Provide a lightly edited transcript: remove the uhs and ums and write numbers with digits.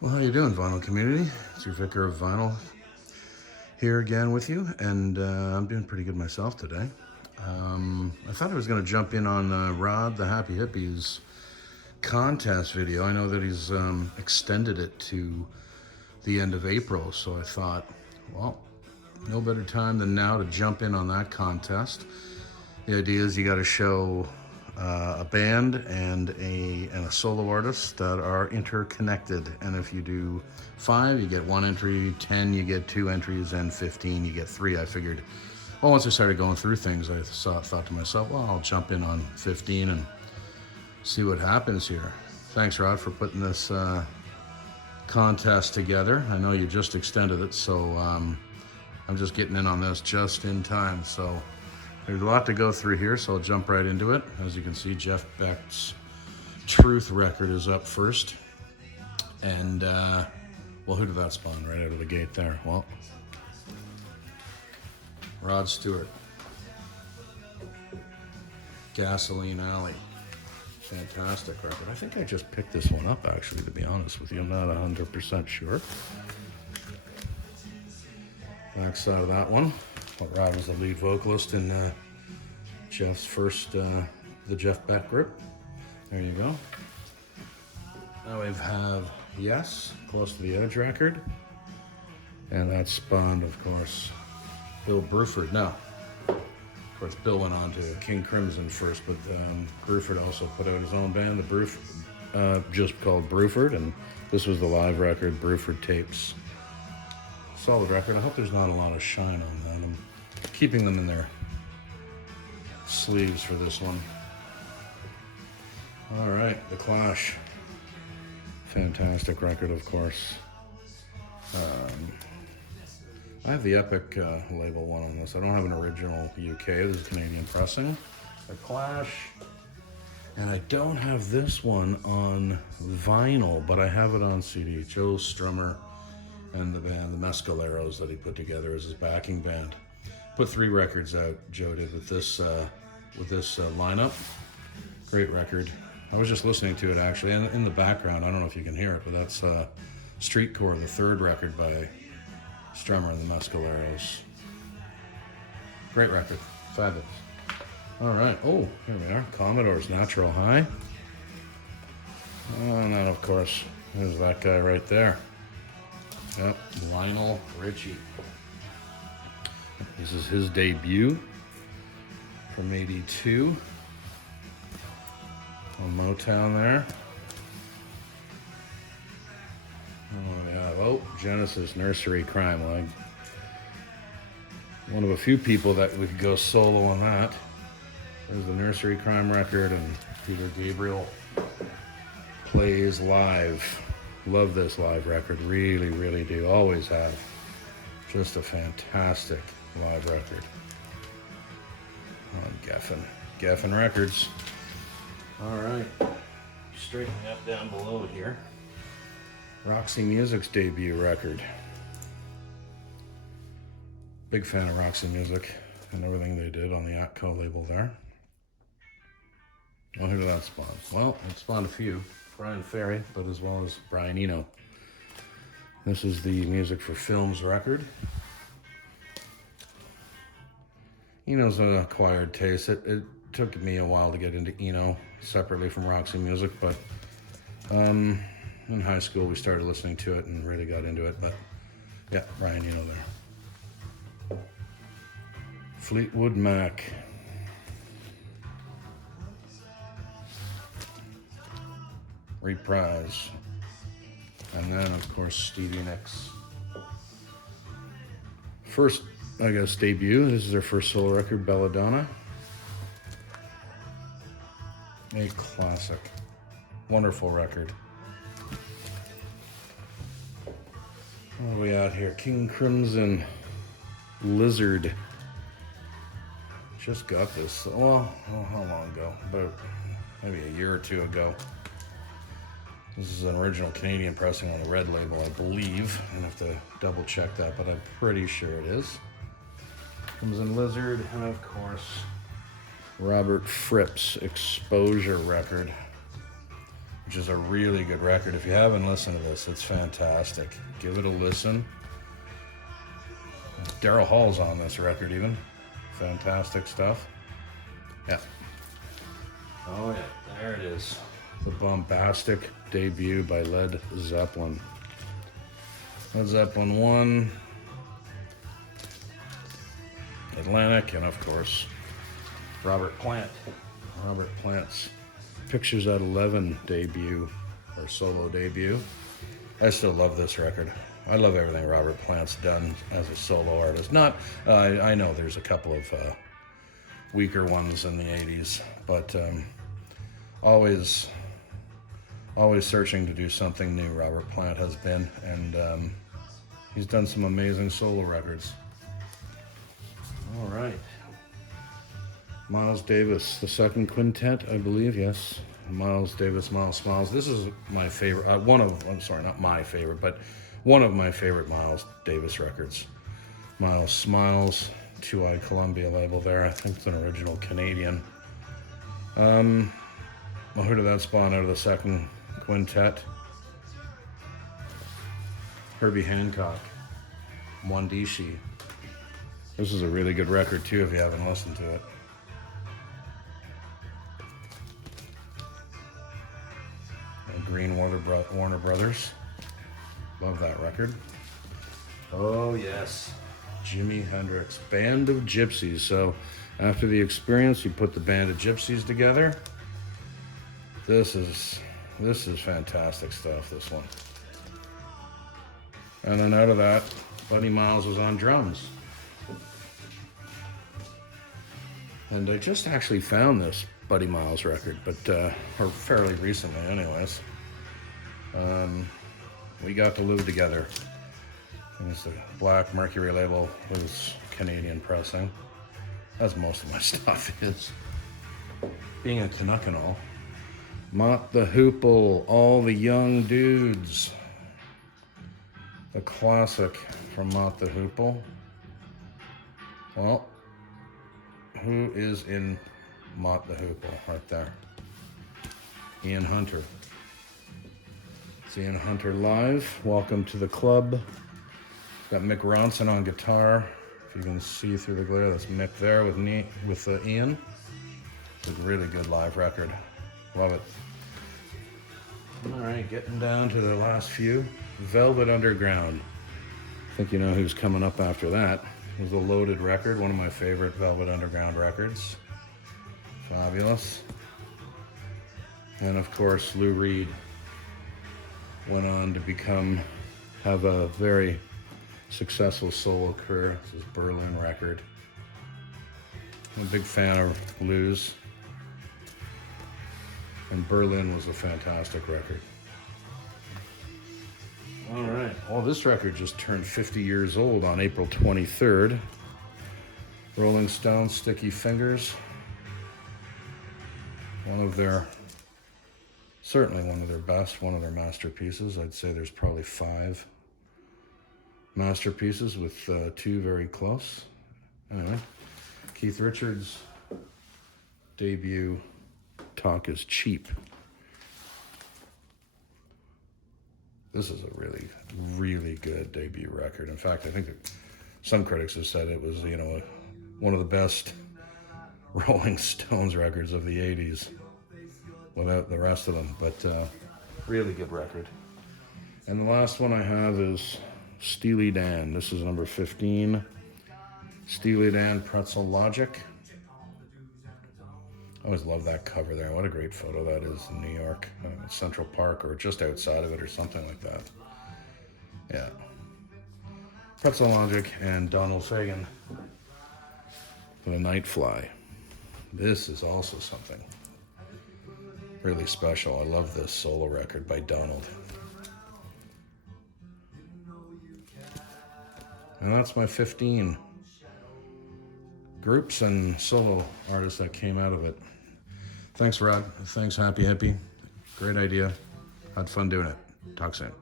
Well, how you doing, vinyl community? It's your vicar of vinyl here again with you, and I'm doing pretty good myself today. I thought I was going to jump in on Rod the Happy Hippies contest video. I know that he's extended it to the end of April, so I thought, well, no better time than now to jump in on that contest. The idea is you got to show a band and a solo artist that are interconnected. And if you do 5, you get 1 entry, 10, you get 2 entries, and 15, you get 3. I figured, well, once I started going through things, I thought to myself, well, I'll jump in on 15 and see what happens here. Thanks, Rod, for putting this contest together. I know you just extended it, so I'm just getting in on this just in time. So there's a lot to go through here, so I'll jump right into it. As you can see, Jeff Beck's Truth record is up first. And, well, who did that spawn right out of the gate there? Well, Rod Stewart. Gasoline Alley. Fantastic record. I think I just picked this one up, actually, to be honest with you. I'm not 100% sure. Back side of that one. Well, Rod was the lead vocalist in Jeff's first, the Jeff Beck group. There you go. Now we have Yes, Close to the Edge record. And that spawned, of course, Bill Bruford. Now, of course, Bill went on to King Crimson first, but Bruford also put out his own band, just called Bruford, and this was the live record, Bruford Tapes. Solid record. I hope there's not a lot of shine on that. I'm keeping them in their sleeves for this one. All right, The Clash. Fantastic record, of course. I have the Epic label one on this. I don't have an original UK. This is Canadian pressing. The Clash. And I don't have this one on vinyl, but I have it on CD. Joe Strummer and the band, the Mescaleros, that he put together as his backing band. Put 3 records out, Joe did, with this lineup. Great record. I was just listening to it, actually, and in the background, I don't know if you can hear it, but that's Street Core, the 3rd record by Strummer and the Mescaleros. Great record. Fabulous. All right. Oh, here we are. Commodore's Natural High. And then, of course, there's that guy right there. Yep, Lionel Richie. This is his debut from '82 on Motown there. Oh yeah, oh, Genesis Nursery Crime. Well, one of a few people that would go solo on that. There's the Nursery Crime record, and Peter Gabriel plays live. Love this live record, really, really do. Always have. Just a fantastic live record on Geffen Records. All right, straightening up down below here. Roxy Music's debut record. Big fan of Roxy Music and everything they did on the Atco label there. Well, who did that spawn? Well, it spawned a few. Brian Ferry, but as well as Brian Eno. This is the Music for Films record. Eno's an acquired taste. It took me a while to get into Eno separately from Roxy Music, but in high school we started listening to it and really got into it. But yeah, Brian Eno there. Fleetwood Mac. Reprise. And then, of course, Stevie Nicks. First, I guess, debut. This is their first solo record, Belladonna. A classic. Wonderful record. What are we at here? King Crimson Lizard. Just got this. Well, how long ago? About maybe a year or 2 ago. This is an original Canadian pressing on the red label, I believe. I have to double check that, but I'm pretty sure it is. Crimson Lizard, and of course, Robert Fripp's Exposure record. which is a really good record. If you haven't listened to this, it's fantastic. Give it a listen. Daryl Hall's on this record even. Fantastic stuff. Yeah. Oh yeah, there it is. The bombastic debut by Led Zeppelin. Led Zeppelin 1, Atlantic, and of course, Robert Plant. Robert Plant's Pictures at 11 debut, or solo debut. I still love this record. I love everything Robert Plant's done as a solo artist. I know there's a couple of weaker ones in the 80s, but always searching to do something new, Robert Plant has been, and he's done some amazing solo records. All right. Miles Davis, the second quintet, I believe, yes. Miles Davis, Miles Smiles. This is my favorite, not my favorite, but one of my favorite Miles Davis records. Miles Smiles, 2i Columbia label there. I think it's an original Canadian. Well, who did that spawn out of the second quintet? Herbie Hancock, Mwandishi. This is a really good record too if you haven't listened to it. Green Warner Brothers. Love that record. Oh yes, Jimi Hendrix, Band of Gypsies. So after the Experience, you put the Band of Gypsies together. This is fantastic stuff, this one. And then out of that, Buddy Miles was on drums. And I just actually found this Buddy Miles record, but or fairly recently anyways. We got to live together. It's the Black Mercury label with Canadian pressing. That's most of my stuff is. Being a Canuck and all. Mott the Hoople, All the Young Dudes. The classic from Mott the Hoople. Well, who is in Mott the Hoople? Right there. Ian Hunter. It's Ian Hunter live. Welcome to the club. Got Mick Ronson on guitar. If you can see through the glare, that's Mick there with Ian. It's a really good live record. Love it. All right, getting down to the last few. Velvet Underground. I think you know who's coming up after that. It was a loaded record, one of my favorite Velvet Underground records. Fabulous. And of course, Lou Reed went on to have a very successful solo career. This is Berlin record. I'm a big fan of Lou's. And Berlin was a fantastic record. All right. Oh, this record just turned 50 years old on April 23rd. Rolling Stones, Sticky Fingers. Certainly one of their best, one of their masterpieces. I'd say there's probably 5 masterpieces with 2 very close. Anyway, Keith Richards' debut, Talk is Cheap. This is a really, really good debut record. In fact, I think that some critics have said it was, one of the best Rolling Stones records of the 80s, without the rest of them, but really good record. And the last one I have is Steely Dan. This is number 15. Steely Dan, Pretzel Logic. I always love that cover there. What a great photo that is in New York, Central Park, or just outside of it, or something like that. Yeah. Pretzel Logic and Donald Fagen for the Night Fly. This is also something really special. I love this solo record by Donald. And that's my 15 groups and solo artists that came out of it. Thanks, Rod. Thanks, Happy Hippie. Great idea. Had fun doing it. Talk soon.